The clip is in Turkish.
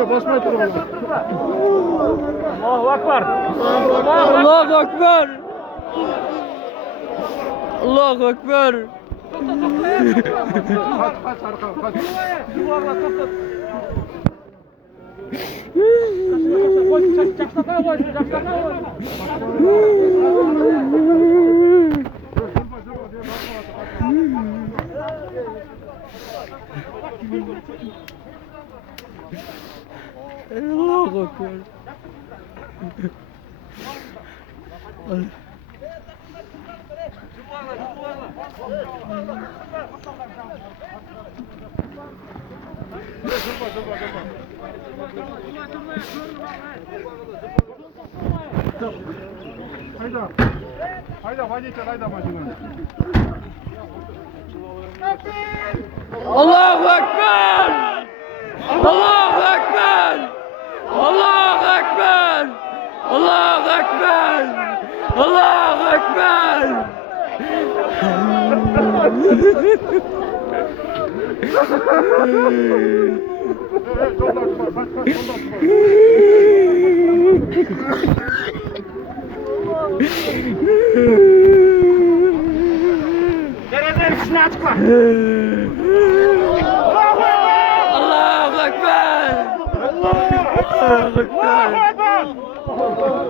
Basmayı durun. Allahu Ekber. Allahu Ekber. Allahu Ekber. Kaç arka kaç. Yuvarla tut. Koy, çaksana koy. Allahu Ekber. Hayda. Hayda vaziyete hayda başına. Allahu Ekber. Allahu Ekber. Allahu Ekber. Allahu Ekber. Allahu Ekber. Dereden üstüne açıkla. Allahu Ekber. Allahu Ekber.